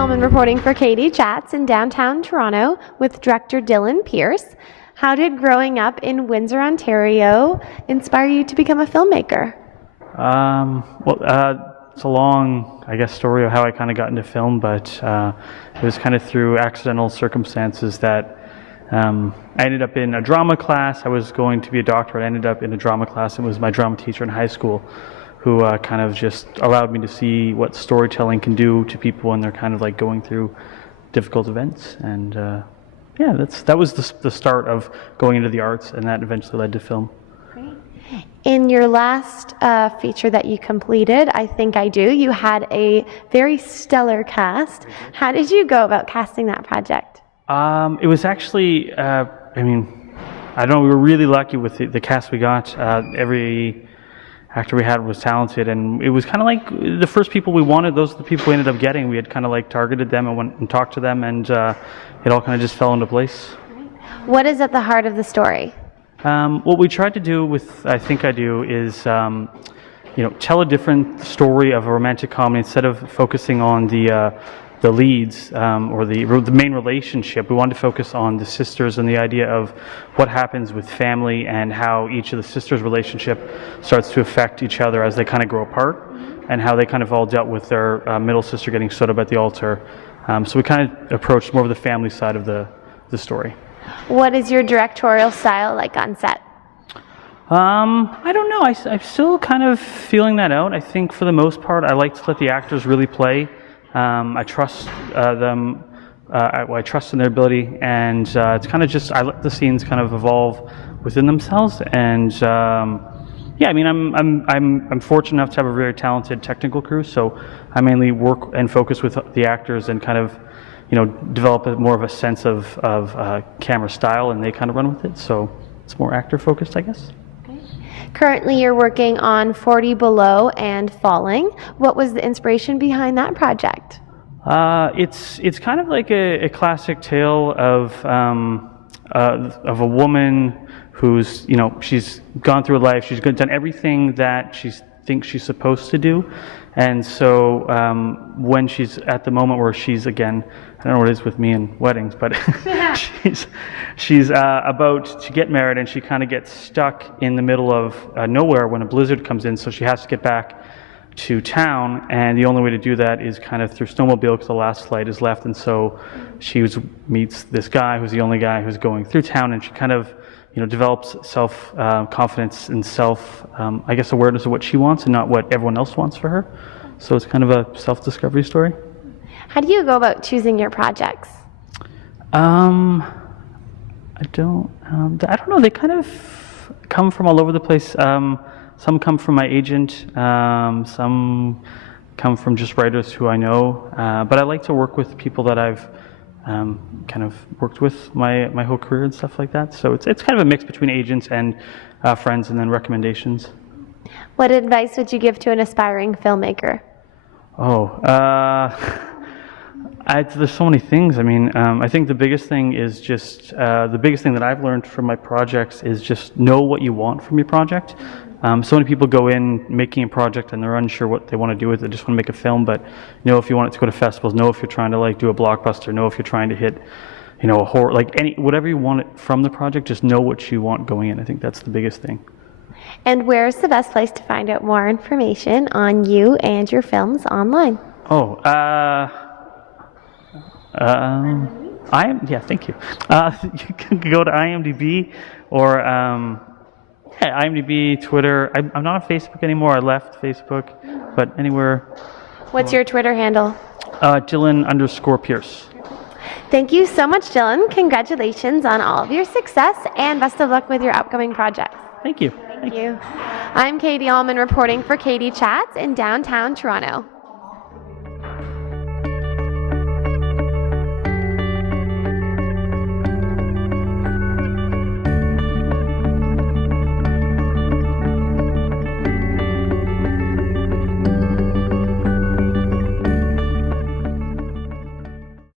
Uhlmann reporting for Katie Chats in downtown Toronto with director DYLAN Pearce. How did growing up in Windsor, Ontario inspire you to become a filmmaker? It's a long, story of how I kind of got into film, but it was kind of through accidental circumstances that I ended up in a drama class. I was going to be a doctor. I ended up in a drama class. It was my drama teacher in high school who kind of just allowed me to see what storytelling can do to people when they're kind of like going through difficult events. And that was the start of going into the arts, and that eventually led to film. Great. In your last feature that you completed, I Think I Do, you had a very stellar cast. How did you go about casting that project? It was actually, I don't know, we were really lucky with the cast we got. Every actor we had was talented, and it was kind of like the first people we wanted, those are the people we ended up getting. We had kind of like targeted them and went and talked to them, and it all kind of just fell into place. What is at the heart of the story? What we tried to do with I Think I Do is tell a different story of a romantic comedy. Instead of focusing on the leads or the main relationship, we wanted to focus on the sisters and the idea of what happens with family and how each of the sisters' relationship starts to affect each other as they kind of grow apart, and how they kind of all dealt with their middle sister getting stood up at the altar. So we kind of approached more of the family side of the story. What is your directorial style like on set? I don't know. I'm still kind of feeling that out. I think for the most part, I like to let the actors really play. I trust them. I trust in their ability, and it's kind of just I let the scenes kind of evolve within themselves. And I'm fortunate enough to have a very talented technical crew. So I mainly work and focus with the actors and kind of develop more of a sense of camera style, and they kind of run with it. So it's more actor focused, I guess. Currently, you're working on 40 Below and Falling. What was the inspiration behind that project? It's kind of like a classic tale of a woman who's she's gone through life. She's done everything that she thinks she's supposed to do, and so when she's at the moment where she's again, I don't know what it is with me and weddings, but she's about to get married, and she kind of gets stuck in the middle of nowhere when a blizzard comes in, so she has to get back to town, and the only way to do that is kind of through snowmobile because the last flight is left. And so she meets this guy who's the only guy who's going through town, and she kind of develops self confidence and self awareness of what she wants and not what everyone else wants for her. So it's kind of a self-discovery story. How do you go about choosing your projects? I don't know. They kind of come from all over the place. Some come from my agent. Some come from just writers who I know. But I like to work with people that I've kind of worked with my whole career and stuff like that. So it's kind of a mix between agents and friends, and then recommendations. What advice would you give to an aspiring filmmaker? There's so many things. I think the biggest thing is just the biggest thing that I've learned from my projects is just know what you want from your project. So many people go in making a project and they're unsure what they want to do with it. They just want to make a film, but know if you want it to go to festivals, know if you're trying to do a blockbuster, know if you're trying to hit a horror, whatever you want from the project, just know what you want going in. I think that's the biggest thing. And where's the best place to find out more information on you and your films online? Thank you. You can go to IMDb or IMDb, Twitter. I'm not on Facebook anymore. I left Facebook, but anywhere. What's your Twitter handle? DYLAN_Pearce. Thank you so much, Dylan. Congratulations on all of your success, and best of luck with your upcoming projects. Thank you. Thank you. I'm Katie Uhlmann reporting for Katie Chats in downtown Toronto.